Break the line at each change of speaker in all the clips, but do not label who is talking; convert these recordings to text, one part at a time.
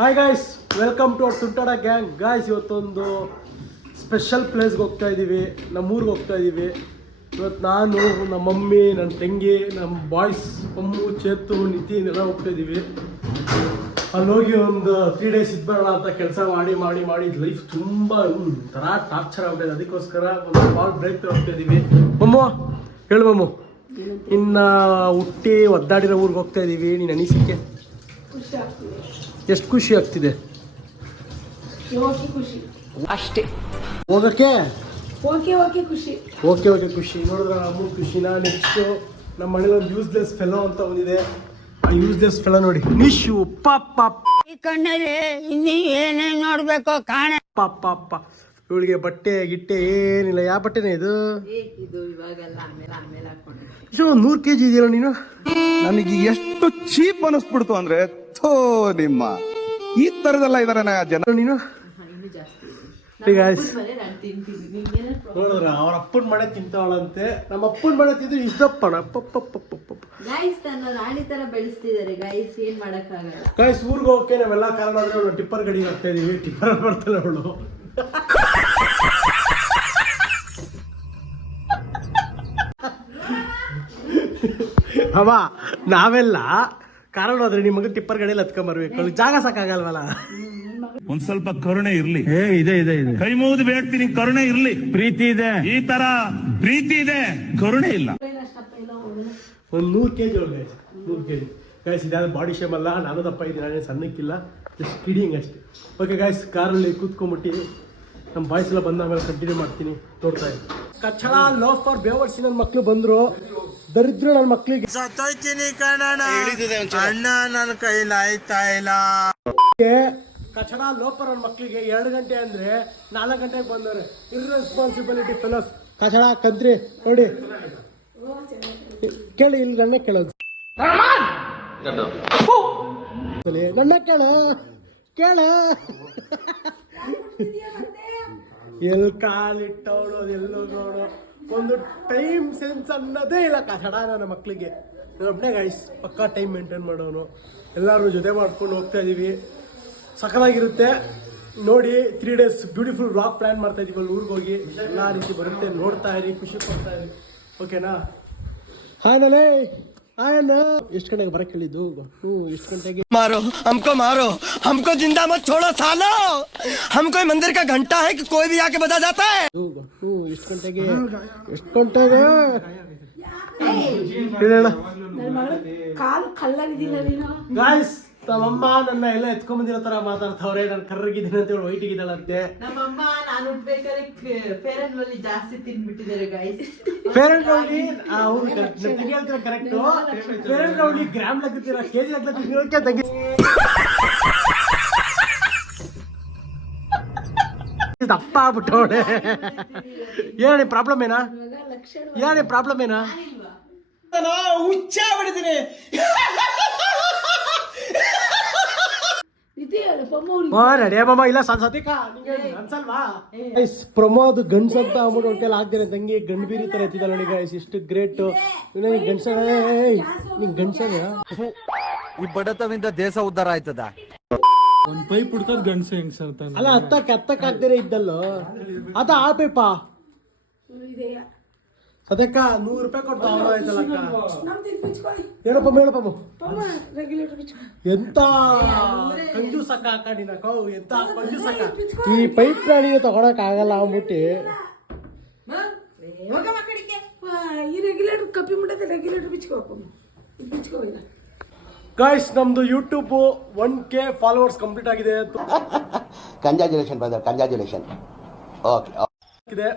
Hi guys welcome to our Tuntada gang guys ಇವತ್ತೊಂದು special ಪ್ಲೇಸ್ಗೆ ಹೋಗ್ತಾ ಇದ್ದೀವಿ ನಮ್ಮ ಊರಿಗೆ ಹೋಗ್ತಾ ಇದ್ದೀವಿ ಇವತ್ತು ನಾನು ನಮ್ಮ ಮಮ್ಮಿ ನನ್ನ ತಂಗಿ ನಮ್ಮ ಬಾಯ್ಸ್ ಅಮ್ಮು ಚೇತು ನಿತಿನ್ ಎಲ್ಲ ಹೋಗ್ತಾ ಇದ್ದೀವಿ ಅಲ್ಲಿ ಹೋಗಿ ಒಂದು ತ್ರೀ ಡೇಸ್ ಇದ್ಬೇಡ ಅಂತ ಕೆಲಸ ಮಾಡಿ ಮಾಡಿ ಮಾಡಿ. ಲೈಫ್ ತುಂಬ ಒಂಥರ ಟಾರ್ಚರ್ ಆಗ್ಬಿಟ್ಟಿದೆ ಅದಕ್ಕೋಸ್ಕರ ಒಂದು ಬಾಲ್ ಬ್ರೇಕ್ ಹೋಗ್ತಾ ಇದ್ದೀವಿ ಮಮ್ಮು ಹೇಳು ಮಮ್ಮು. ಇನ್ನು ಹುಟ್ಟಿ ಒದ್ದಾಡಿರೋ ಊರಿಗೆ ಹೋಗ್ತಾ ಇದ್ದೀವಿ ನೀನು ಅನಿಸಿಕೆ? ಎಷ್ಟು ಖುಷಿ ಆಗ್ತಿದೆ?
ಅಷ್ಟೇ.
ಹೋಗಕ್ಕೆ?
ಓಕೆ ಓಕೆ ಖುಷಿ.
ಓಕೆ ಓಕೆ ಖುಷಿ. ನೋಡಿದ್ರೆ ನಮ್ಮ ಖುಷಿನ ನೆಕ್ಸ್ಟ್ ನಮ್ಮ ಮನೇಲಿ ಒಂದು ಯೂಸ್ಲೆಸ್ ಫೆಲೋ ಅಂತ ಒಂದಿದೆ. ಆ ಯೂಸ್ಲೆಸ್ ಫೆಲೋ ನೋಡಿ. ನಿಶು ಪಾಪ
ಈ ಕಣ್ಣಲ್ಲಿ ಇನ್ನೀ ಏನೇ ನೋಡ್ಬೇಕು ಕಾಣ.
ಪಾಪ ಪಾಪ ಇವಳಿಗೆ ಬಟ್ಟೆ ಗಿಟ್ಟೆ ಏನಿಲ್ಲ. ಯಾವ ಬಟ್ಟೆನೇ ಇದು?
ಇದು ಇವಾಗೆಲ್ಲ ಆಮೇಲೆ ಆಮೇಲೆ ಹಾಕೊಂಡು
ಇಷ್ಟು ಒಂದು ನೂರು ಕೆ ಜಿ ಇದೆಯಲ್ಲ ನೀನು?
ನನಗೆ ಎಷ್ಟು ಚೀಪ್ ಅನಿಸ್ಬಿಡ್ತು ಅಂದ್ರೆ ಥೋ ನಿಮ್ಮ. ಈ ತರದೆಲ್ಲ ಇದಾರೆ ಜನ.
ನೀನು? ನೋಡಿದ್ರ ಅವ್ರ ಅಪ್ಪನ ಮನೆ ತಿಂತಾವಳಂತೆ ನಮ್ಮ ಅಪ್ಪನ ಮನೆ ತಿಂದ್ರೆ
ಗೈಸ್ ಮಾಡಕ್ಕಾಗಲ್ಲ.
ಗಾಯ್ಸ್ ಊರಿಗೆ ಹೋಗಕ್ಕೆ ನಾವೆಲ್ಲ ಕಾರಣ ಆದ್ರೆ ಅವಳು ಟಿಪ್ಪರ್ ಗಡಿ ಹಾಕ್ತಾ ಇದೀವಿ. ಟಿಪ್ಪರ್ ಬರ್ತಾಳೆ ಅವಳು. ಅವ ನಾವೆಲ್ಲ ಕಾರಣ ಆದ್ರೆ ಮಗನ್ ಟಿಪ್ಪರ್ ಗಡಿಯಲ್ಲಿ ಹತ್ಕೊಂಡ್ಬರ್ಬೇಕು ಜಾಗ ಸಾಕಾಗಲ್ವಲ್ಲ?
ಒಂದ್ ಸ್ವಲ್ಪ ಕರುಣೆ ಇರ್ಲಿ. ಇದೆ ಇದೆ ಇದೆ. ಕೈ ಮುಗಿದು ಬೇಡ್ತೀನಿ ಕರುಣೆ ಇರ್ಲಿ. ಪ್ರೀತಿ ಇದೆ. ಈ ತರ ಪ್ರೀತಿ ಇದೆ ಕರುಣೆ ಇಲ್ಲ.
ಒಂದು ನೂರ್ ಕೆಜಿ ಒಳಗೆ ನೂರು ಕೆ ಜಿ ಗಾಯ್ಸ್ ಇದಾದ ಬಾಡಿ ಶೇಮ್ ಅಲ್ಲ? ನಾನು ದಪ್ಪ ಇದ್ದೀನಿ ನಾನೇ ಸಣ್ಣಕ್ಕಿಲ್ಲ. ಜಸ್ಟ್ ಕಿಡಿಂಗ್ ಅಷ್ಟೇ. ಓಕೆ ಗಾಯ್ಸ್ ಕಾರಲ್ಲಿ ಕೂತ್ಕೊಂಡ್ಬಿಟ್ಟಿ ನಮ್ಮ ಬಾಯ್ಸ್ ಎಲ್ಲ ಬಂದ ಮೇಲೆ ಕಂಟಿನ್ಯೂ ಮಾಡ್ತೀನಿ. ನೋಡ್ತಾ ಇದ್ದೀನಿ ಕಚ್ಚಡ ಲೋಫರ್ ಬೇವರ್ಸಿ ನನ್ನ ಮಕ್ಳು ಬಂದರು. ದರಿದ್ರ ನನ್ನ ಮಕ್ಳಿಗೆ.
ಸತ್ತೋಯ್ತೀನಿ ಕಣಣ ಅಣ್ಣ ನನ್ನ ಕೈಲಿ ಆಯ್ತಾ ಇಲ್ಲ.
ಕಚಡ ಲೋಪರ್ ನನ್ನ ಮಕ್ಳಿಗೆ ಎರಡು ಗಂಟೆ ಅಂದ್ರೆ ನಾಲ್ಕು ಗಂಟೆಗೆ ಬಂದವ್ರೆ. ಇರ್ರೆಸ್ಪಾನ್ಸಿಬಿಲಿಟಿ ಫೆಲೋಸ್ ಕಚಡ ಕಂತ್ರಿ ನೋಡಿ. ಕೇಳಿ ಇಲ್ಲಿ ನನ್ನ ಕೇಳೋದು. ನನ್ನ ಕೇಳ. ಕೇಳ. ಎಲ್ ಕಾಲಿಟ್ಟವಳು ಎಲ್ಲೋ ನೋಡು. ಒಂದು ಟೈಮ್ ಸೆನ್ಸ್ ಅನ್ನೋದೇ ಇಲ್ಲ ಕಚಡ ನನ್ನ ಮಕ್ಕಳಿಗೆ ಒಬ್ಬನೇ ಗೈಸ್ ಪಕ್ಕಾ ಟೈಮ್ ಮೇಂಟೈನ್ ಮಾಡೋನು. ಎಲ್ಲರೂ ಜೊತೆ ಮಾಡ್ಕೊಂಡು ಹೋಗ್ತಾ ಇದೀವಿ. ಸಕಲಾಗಿರುತ್ತೆ ನೋಡಿ three days beautiful vlog plan ಮಾಡ್ತಾ ಇದೀವಿ ಅಲ್ಲಿ ಊರಿಗೆ ಹೋಗಿ. ಎಲ್ಲ ರೀತಿ ಬರುತ್ತೆ, ನೋಡ್ತಾ ಇರಿ, ಖುಷಿ ಪಡ್ತಾ ಇರಿ. ಓಕೆನಾ ಹಾಯ್ ಎಷ್ಟು ಗಂಟೆಗೆ ಬರಕ್ಕೆ ಹೇಳಿದ್ದು ಹ್ಞೂ ಎಷ್ಟು ಗಂಟೆಗೆ
मारो हमको मारो हमको जिंदा मत छोड़ो सालो हम कोई मंदिर का घंटा है कि कोई भी आके बजा जाता है
ಹ್ಞೂ ಎಷ್ಟು ಗಂಟೆಗೆ ಎಷ್ಟು ಗಂಟೆಗೆ ಹೇಳೋಣ
ನನ್ನ ಮಗಳು ಕಾಲು ಕಲ್ಲಾಗಿದ್ದಿಲ್ಲ ನೀನು
ಗಾಯ್ಸ್ ನಮ್ಮಮ್ಮ ನನ್ನ ಎಲ್ಲ ಎತ್ಕೊಂಬಂದಿರೋ ತರ ಮಾತಾಡ್ತಾವ್ರೆ ನಾನು ಕರ್ರಗಿದ್ದೀನಿ ಅಂತ ಹೇಳಿ ವೈಟ್ ಇದ್ದಾಳಂತೆ
ನಮ್ಮಮ್ಮ ನಾನು ಬೇಕಾದ್ರೆ ಫೇರ್ ಅಂಡ್ ಲವ್ಲಿ ಜಾಸ್ತಿ ತಿನ್ಬಿಟ್ಟಿದ್ದಾರೆ ಗೈಸ್
ಫೇರ್ ಅಂಡ್ ಲವ್ಲಿ ಹೌದು ತೆಗಿ ಹೇಳ್ತೀರ correct fair and lovely gram ಲಗ್ತಿರ KG ಲೆಕ್ಕ ತೆಗಿಯೋಕೆ ತೆಗಿ ದಪ್ಪ ಆಗ್ಬಿಟ್ಟವಳೆ. ಏನೇ ಪ್ರಾಬ್ಲಮ್ ಏನಾ? ಏನೇ ಪ್ರಾಬ್ಲಮ್ ಏನಾ?
ಹುಚ್ಚ ಪಮ್ಮ
ಮಾಮ ಇಲ್ಲ ಸತಿಕ ಅನ್ಸಲ್ವಾ ಪ್ರಮೋದ್ ಗಂಡ್ಸ್ ಅಂತ ಅಂದ್ಬಿಟ್ಟು ಹೊಟ್ಟೆಲ್ ಹಾಕ್ತಾರೆ ತಂಗಿ ಗಂಡ್ ಬೀರಿ ತರ ಎತ್ತಿದ ನೋಡಿ ಗೈಸ್ ಇಷ್ಟು ಗ್ರೇಟ್ ನಿಂಗೆ ಗಂಡ್ಸ ನಿಂಗೆ ಗಂಡ್ಸನ?
ಈ ಬಡತವಿಂದ ದೇಶ ಉದ್ಧಾರ ಆಯ್ತದ?
ಅಲ್ಲ ಹತ್ತಕ್ಕೆ ಹತ್ತಕ್ಕೆ ಹಾಕ್ತಾರೆ ಇದ್ದಲ್ಲೋ? ಅದ ಆ ಪೈಪಾ? ಸದ್ಯಕ್ಕ ನೂರು ರೂಪಾಯಿ ಕೊಟ್ಟು ಅವನು ಆಯ್ತಲ್ಲ ಹೇಳಪ್ಪ ಹೇಳಪ್ಪ ಎಂತ ಕಂಜೂಸ್ ಅಕ್ಕ ಅಕ್ಕ ನಿನ್ನ ಕೌ ಎಂತ ಕಂಜೂಸ್ ಅಕ್ಕ ಈ ಪೈಪ್ ಪ್ರಾಣಿಗೆ ತಗೊಳಕ್ ಆಗಲ್ಲ ಅಂದ್ಬಿಟ್ಟು.
ಈ ರೆಗ್ಯುಲೇಟರ್ ಕಪ್ಪಿ ಮುಟ್ಟದೆ ರೆಗ್ಯುಲೇಟರ್ ಬಿಚ್ಕೋ ಬಿಚ್ಕೋ ಈಗ.
ಗಾಯ್ಸ್ ನಮ್ದು YouTube one K followers complete ಆಗಿದೆ.
ಕಂಗ್ರ್ಯಾಚುಲೇಷನ್ ಬ್ರದರ್ ಕಂಗ್ರ್ಯಾಚುಲೇಷನ್ ಓಕೆ
ಇದೆ.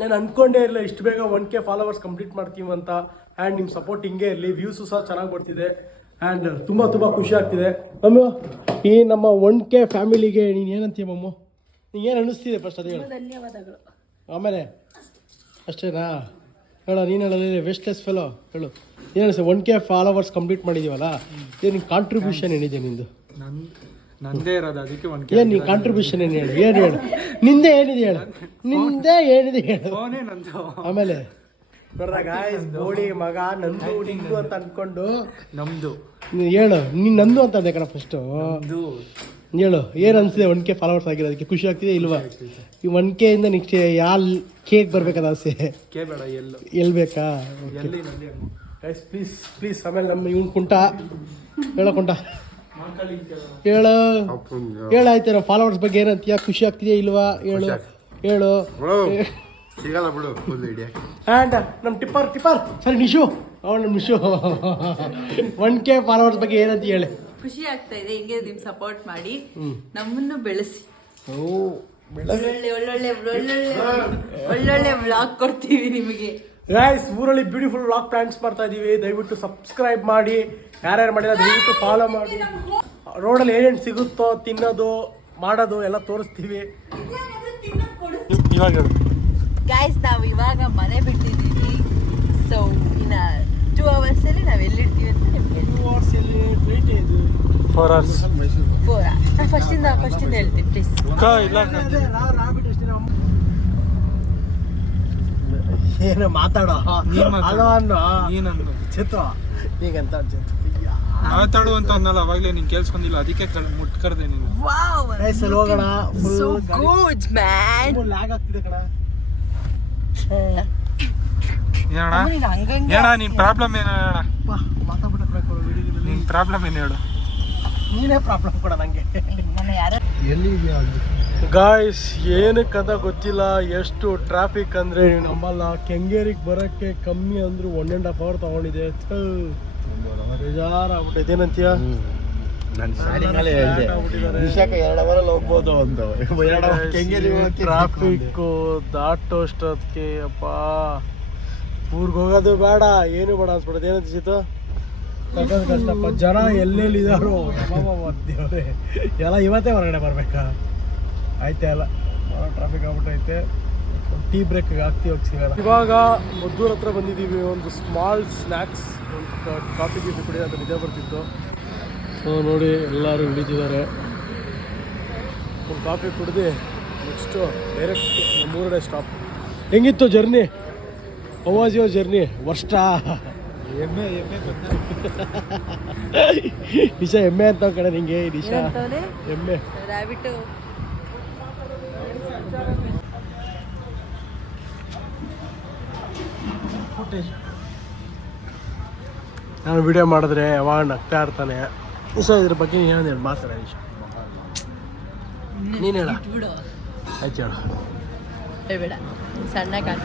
ನಾನು ಅಂದ್ಕೊಂಡೇ ಇರಲಿಲ್ಲ ಇಷ್ಟು ಬೇಗ ಒನ್ ಕೆ ಫಾಲೋವರ್ಸ್ ಕಂಪ್ಲೀಟ್ ಮಾಡ್ತೀವಿ ಅಂತ. ಆ್ಯಂಡ್ ನಿಮ್ಮ ಸಪೋರ್ಟ್ ಹಿಂಗೆ ಇರಲಿ ವ್ಯೂಸು ಸಹ ಚೆನ್ನಾಗಿ ಬರ್ತಿದೆ. ಆ್ಯಂಡ್ ತುಂಬ ತುಂಬ ಖುಷಿ ಆಗ್ತಿದೆ. ಮಮ್ಮು ಈ ನಮ್ಮ ಒನ್ ಕೆ ಫ್ಯಾಮಿಲಿಗೆ ನೀನು ಏನಂತೀಯ ಮಮ್ಮು? ನೀನು ಏನು ಅನ್ನಿಸ್ತಿದೆ ಫಸ್ಟ್ ಅದೇ ಹೇಳು.
ಧನ್ಯವಾದಗಳು.
ಆಮೇಲೆ ಅಷ್ಟೇನಾ? ಹೇಳ ನೀನು ಹೇಳೋದು ವೆಸ್ಟ್ಲೆಸ್ ಫೆಲೋ ಹೇಳು. ಏನು sir one K followers complete ಮಾಡಿದ್ದೀವಲ್ಲ ಏನು ನಿನ್ನ ಕಾಂಟ್ರಿಬ್ಯೂಷನ್ ಏನಿದೆ ನಿಂದು?
ನಂದೇ ಇರೋದು ಅದಕ್ಕೆ ಒಂದು
ಏನು ನೀನು ಕಾಂಟ್ರಿಬ್ಯೂಷನ್ ಏನು ಹೇಳು? ಏನು ಹೇಳು? ನಿಂದೆ ಏನಿದೆ ಹೇಳು. ನಿಂದೆ ಏನಿದೆ ಹೇಳು.
ಫೋನೇ ನಂದು.
ಆಮೇಲೆ? ಗಾಯ್ಸ್ ಬೋಳಿ ಮಗ ನಂದು ನಿಂದು ಅಂತ ಅನ್ಕೊಂಡು.
ನಮ್ದು.
ನೀನ್ ಹೇಳು. ನೀನ್ ನಂದು ಅಂತ ಅಂದೆ ಕಣ ಫಸ್ಟು ಹೇಳು. ಏನು ಅನ್ಸಿದೆ ಒನ್ ಫಾಲೋವರ್ಸ್ ಫಾಲೋವರ್ಸ್ ಆಗಿರೋದಕ್ಕೆ? ಖುಷಿ ಆಗ್ತಿದೆ ಇಲ್ವಾ? ಈ ಒನ್ ಕೆ ಇಂದ ನೆಕ್ಸ್ಟ್ ಯಾಲ್ ಕೇಕ್ ಬರ್ಬೇಕಾದ ಆಸೆ?
ಕೇಬೇಡ ಎಲ್ಲು.
ಎಲ್ ಬೇಕಾ?
ಎಲ್ಲಿ
ಪ್ಲೀಸ್ ಪ್ಲೀಸ್ ಆಮೇಲೆ ನಮ್ಮ ಇವ್ನು ಕುಂಟ. ಹೇಳೋ ಕುಂಟ. ಹೇಳು. ಹೇಳು ಆಯ್ತಾರ ಫಾಲೋವರ್ಸ್ ಬಗ್ಗೆ ಏನಂತೀಯ? ಖುಷಿ ಆಗ್ತಿದೆಯಾ ಇಲ್ವಾ? ಹೇಳು. ಹೇಳು.
ಸಿಗಲ್ಲ ಬಿಡು ಫುಲ್ ಐಡಿಯಾ
ಆ್ಯಂಡ್ ನಮ್ಮ ಟಿಪ್ಪರ್ ಟಿಪ್ಪರ್. ಸರಿ ನಿಶು. ಅವಳು ನಮ್ಮ ನಿಶು. ಒನ್ ಕೆ ಫಾಲೋವರ್ಸ್ ಬಗ್ಗೆ ಏನಂತ ಹೇಳಿ.
ಖುಷಿ ಆಗ್ತಾ ಇದೆ ಹಿಂಗೆ ನಿಮ್ ಸಪೋರ್ಟ್ ಮಾಡಿ. ನಮ್ಮನ್ನು ಬೆಳೆಸಿ.
ಓ
ಒಳ್ಳೊಳ್ಳೆ ಒಳ್ಳೊಳ್ಳೆ ಒಳ್ಳೊಳ್ಳೆ ಒಳ್ಳೊಳ್ಳೆ ಬ್ಲಾಗ್ ಕೊಡ್ತೀವಿ ನಿಮಗೆ.
ಗೈಸ್ ಊರಲ್ಲಿ ಬ್ಯೂಟಿಫುಲ್ ವ್ಲಾಗ್ ಪ್ಲಾಂಟ್ಸ್ ಮಾಡ್ತಾ ಇದೀವಿ. ದಯವಿಟ್ಟು ಸಬ್ಸ್ಕ್ರೈಬ್ ಮಾಡಿ. ಯಾರ್ಯಾರು ಮಾಡಿಲ್ಲ ದಯವಿಟ್ಟು ಫಾಲೋ ಮಾಡಿ. ರೋಡಲ್ಲಿ ಏನೇನು ಸಿಗುತ್ತೋ ತಿನ್ನೋದು ಮಾಡೋದು ಎಲ್ಲ ತೋರಿಸ್ತೀವಿ.
ಇವಾಗ
ಗಾಯ್ಸ್ ನಾವು ಇವಾಗ ಮನೆ ಬಿಟ್ಟಿದ್ದೀವಿ. ಸೊ ಇನ್ನ ಟೂ ಅವರ್ಸ್ ಅಲ್ಲಿ ನಾವ್ ಎಲ್ಲಿರ್ತೀವಿ ಅಂತ ನಿಮ್ಗೆ
ಫೋರ್ ಅವರ್ಸ್
ಫೋರ್ ಫಸ್ಟಿಂದ ಫಸ್ಟಿಂದ ಫಸ್ಟ್ ಇಂದ? ಹೇಳ್ತೀನಿ ಪ್ಲೀಸ್
ಇಲ್ಲ
ಏನು ಮಾತಾಡೋ
ನೀನು ನೀನಂದು
ಚಿತ್ತು ಈಗಂತ ಚಿತ್ತು
ಮಾತಾಡು ಅಂತ ಅನ್ನಲ್ಲ ಅವಾಗಲೇ ನೀನ್ ಕೇಳಿಸ್ಕೊಂಡಿಲ್ಲ ಅದಕ್ಕೆ ಮುಟ್ ಮುಟ್ಕರ್ದೆ ನೀನು.
ಅಲ್ಲಿ ಹೋಗೋಣ.
So
full
good man
lag ಆಗ್ತಿದೆ ಕಣ.
ಏನಣ್ಣ?
ನೀನ್ ಹಂಗಂಗೆ
ಏಣ ನಿನ್ ಪ್ರಾಬ್ಲಮ್ ಏನು ಹೇಳ
ಅಪ್ಪ, ಮಾತಾಡ್ಬಿಟ್ಟು
ನಿನ್ ಪ್ರಾಬ್ಲಮ್ ಏನು ಹೇಳು?
ನೀನೇ ಪ್ರಾಬ್ಲಮ್ ಕೊಡ ನಂಗೆ.
ಎಲ್ಲಿ ಯಾರ
ಗಾಯ್ಸ್ ಏನಕ್ಕಂತ ಗೊತ್ತಿಲ್ಲ. ಎಷ್ಟು ಟ್ರಾಫಿಕ್ ಅಂದ್ರೆ ನಮ್ಮಲ್ಲ ಕೆಂಗೇರಿಗೆ ಬರೋಕ್ಕೆ ಕಮ್ಮಿ ಅಂದ್ರೆ ಒನ್ ಆ್ಯಂಡ್ ಹಾಫ್ ಅವರ್ ತಗೊಂಡಿದೆ. ಬೇಜಾರಾಗ್ಬಿಟ್ಟಿದೆ. ಏನಂತೀಯ?
ನಾನು ಸ್ಟಾರ್ಟಿಂಗಲ್ಲೇ ಹೇಳಿದೆ. ನಿಶಾಕ ಎರಡು ಅವರಲ್ಲಿ ಹೋಗ್ಬೋದು ಒಂದು ಎರಡು ಅವರ್ ಕೆಂಗೇರಿ
ಟ್ರಾಫಿಕ್ ದಾಟೋಷ್ಟೊತ್ತಿಗೆ ಅಪ್ಪ. ಊರಿಗೆ ಹೋಗೋದು ಬೇಡ ಏನು ಬೇಡ ಅನ್ಸ್ಬಿಡೋದು ಏನಂತ ಸಿತ್ತು ಸಖತ್ ಕಷ್ಟಪ್ಪ ಜನ ಎಲ್ಲೆಲ್ಲಿ ಇದಾರೋ ದೇವ್ರೆ. ಎಲ್ಲ ಇವತ್ತೇ ಹೊರಗಡೆ ಬರ್ಬೇಕಾ? ಆಯ್ತಾ ಇಲ್ಲ. ಟ್ರಾಫಿಕ್ ಆಗ್ಬಿಟ್ಟೈತೆ. ಟೀ ಬ್ರೇಕ್ ಆಗ್ತಿ ಹೋಗಿ ಇವಾಗ ಮದ್ದೂರ್ ಹತ್ರ ಬಂದಿದ್ದೀವಿ ಒಂದು ಸ್ಮಾಲ್ ಸ್ನ್ಯಾಕ್ಸ್ ಕಾಫಿ ಗೀಫಿ ಕುಡಿಯೋ ಅಂತ ನಿಜ ಬರ್ತಿತ್ತು. ಸೊ ನೋಡಿ ಎಲ್ಲರೂ ಹಿಡಿತಿದ್ದಾರೆ ಒಂದು ಕಾಫಿ ಕುಡಿದು ನೆಕ್ಸ್ಟು ಡೈರೆಕ್ಟ್ ಮೂರನೇ ಸ್ಟಾಪ್ ಹೆಂಗಿತ್ತು journey how was your journey ವರ್ಷ?
ಎಮ್ಮೆ ಎಮ್ಮೆ
ನಿಶಾ ಎಮ್ಮೆ ಅಂತ ಕಡೆ ನಿಂಗೆ ನಿಶಾ. ಎಮ್ಮೆ ನಾನು ವಿಡಿಯೋ ಮಾಡಿದ್ರೆ ಯಾವಾಗ ನಗ್ತಾ ಇರ್ತಾನೆ. ಸೊ ಇದ್ರ ಬಗ್ಗೆ ಏನು ಹೇಳಿ ಮಾತಾಡ ನಿಶಾ ನೀನು ಹೇಳ.
ಬಿಡು.
ಆಯ್ತು ಹೇಳು.
ಬೇಡ. ಸಣ್ಣ ಕಾಣ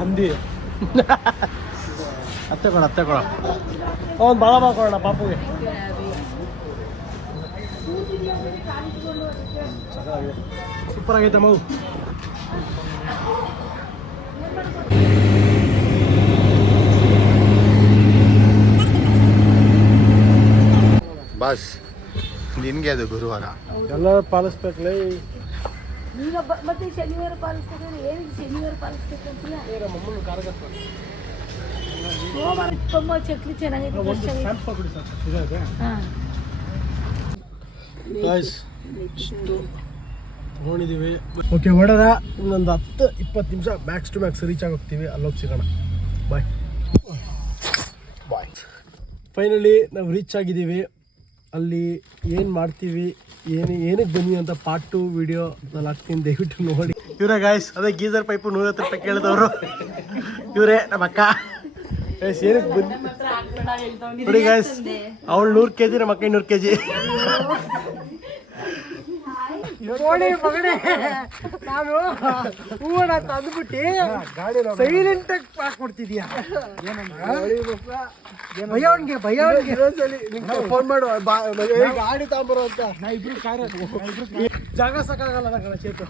ಹಂದಿ. ಅತ್ತೆ ಕೊಡ ಅತ್ತೆ ಕೊಡ. ಒಂದು ಬಾಳ ಮಾಡ್ಕೊಳ್ಳೋಣ ಪಾಪುಗೆ. ಸೂಪರ್ ಆಗೈತೆ ಮೌ
ಬಸ್ ನಿನ್ಗೆ ಅದು ಗುರುವಾರ.
ಎಲ್ಲರೂ ಪಾಲಿಸ್ಬೇಕಲೇ.
ನೀನೊಬ್ಬ ಮತ್ತೆ ಶನಿವಾರ ಪಾಲಿಸ್ಬೇಕು ಏನಿಗೆ ಶನಿವಾರ ಪಾಲಿಸ್ಬೇಕಂತಿಲ್ಲ ಸೋಮವಾರ ತುಂಬ ಚಕ್ಲಿ ಚೆನ್ನಾಗೈತೆ. ಹಾ.
ಗಾಯ್ಸ್ ಇಷ್ಟು ತೊಗೊಂಡಿದ್ದೀವಿ. ಓಕೆ ಹೊಡೋಣ ಇನ್ನೊಂದು ಹತ್ತು ಇಪ್ಪತ್ತು ನಿಮಿಷ ಮ್ಯಾಕ್ಸ್ ಟು ಮ್ಯಾಕ್ಸ್ ರೀಚ್ ಆಗೋಗ್ತೀವಿ. ಅಲ್ಲೋಗಿ ಸಿಗೋಣ. ಬಾಯ್
ಬಾಯ್
ಫೈನಲಿ ನಾವು ರೀಚ್ ಆಗಿದ್ದೀವಿ. ಅಲ್ಲಿ ಏನು ಮಾಡ್ತೀವಿ ಏನು ಏನಕ್ಕೆ ಬನ್ನಿ ಅಂತ ಪಾರ್ಟ್ ಟು ವಿಡಿಯೋ ನಾನು ಹಾಕ್ತೀನಿ. ದಯವಿಟ್ಟು ನೋಡಿ. ಇವರೇ ಗಾಯ್ಸ್ ಅದೇ ಗೀಸರ್ ಪೈಪು ನೂರೈವತ್ತು ರೂಪಾಯಿ ಕೇಳಿದವರು. ಇವರೇ ನಮ್ಮ ಅಕ್ಕ ಗಾಯ್ಸ್ ಏನಕ್ಕೆ ಬನ್ನಿ? ನೋಡಿ ಗೈಸ್ ಅವಳು ನೂರು ಕೆ ಜಿ ನಮ್ಮ ಅಕ್ಕ ಇನ್ನೂರು ಕೆ ಜಿ ನೋಡಿ ಮಗನೇ ನಾನು ಹೂವನ್ನ ತಂದ್ಬಿಟ್ಟು ಸೈಲೆಂಟ್ ಆಗಿ ಭಯ ಅವ್ನಿಗೆ ಭಯ ಅವ್ನಿಗೆ. ಫೋನ್ ಮಾಡು ಗಾಡಿ ತಗೊಂಬರು ಅಂತ ನಾ ಇಬ್ರು ಕಾರ್ ಜಾಗ ಸಾಕಾಗಲ್ಲ ಕಣ ಚೇತು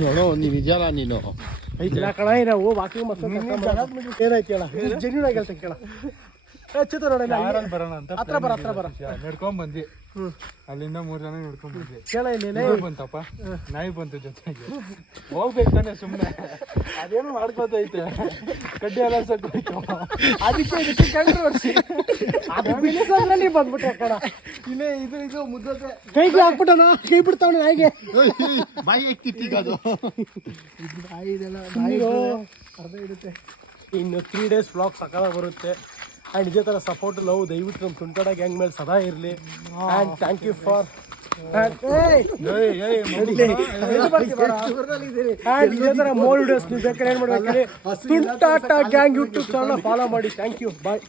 ನೋಡೋ ನೀನು ನಿಜಾನ ನೀನು
ಐತಿಲ್ಲ ಕಣ ನಾವು ವಾಕಿಂಗ್ ಮತ್ತೆ ಏನಾಯ್ತು ಹೇಳ ಜೆನ್ಯೂನ್ ಆಗಿ ಹೇಳ್ತೀನಿ ಕೇಳ ಏ ಚಿತ್ರ ನೋಡಿ ಇಲ್ಲಿ
ಕಾರಲ್ಲಿ ಬರೋಣ ಅಂತ
ಹತ್ರ ಬರ ಹತ್ರ ಬರ.
ನಡ್ಕೊಂಡ್ ಬಂದ್ವಿ. ಅಲ್ಲಿಂದ ಮೂರ್ ಜನ ನಡ್ಕೊಂಡ್ ಬಂದ್ವಿ.
ಕೇಳ ಇಲ್ಲಿ
ನಾಯಿ ಬಂತಪ್ಪ? ನಾಯಿ ಬಂತು ಜೊತೆಗೆ. ಹೋಗ್ಬೇಕು ತಾನೆ ಸುಮ್ಮನೆ ಅದೇನು ಮಾಡ್ಕೋತೈತೆ. ಕಡ್ಡಿ ಎಲ್ಲ ಸಕ್ಕೋಯ್ತು
ಅದಕ್ಕೆ ಇದಕ್ಕೆ ಕಂಟ್ರೋವರ್ಸಿ ಅದು ಬಿಡಿಸೋದ್ರಲ್ಲಿ ಬಂದ್ಬಿಟ್ಟೆ ಕಣ
ಇಲ್ಲೇ ಇದು ಇದು ಮುದ್ದತೆ
ಕೈಗೆ ಹಾಕ್ಬಿಟ್ಟನ? ಕೈ ಬಿಡ್ತಾವಣ ನಾಯಿಗೆ?
ಬಾಯಿ ಎಕ್ತಿತ್ತೀಗ ಅದು.
ಇನ್ನು ತ್ರೀ ಡೇಸ್ ಬ್ಲಾಗ್ ಸಕಾಲ ಬರುತ್ತೆ. ಆ್ಯಂಡ್ ಇದೇ ಥರ ಸಪೋರ್ಟ್ ಲವ್ ದಯವಿಟ್ಟು ನಮ್ಮ ತುಂಟಾಡ ಗ್ಯಾಂಗ್ ಮೇಲೆ ಸದಾ ಇರಲಿ ಆ್ಯಂಡ್ ಥ್ಯಾಂಕ್ ಯು ಫಾರ್ ಇದೇ ಥರ ಮೋರ್ ವಿಡಿಯೋಸ್ ನೀವು ಬೇಕಾದ್ರೆ ಏನು ಮಾಡ್ಬೇಕು Tuntaata gang YouTube channel follow ಮಾಡಿ ಥ್ಯಾಂಕ್ ಯು ಬಾಯ್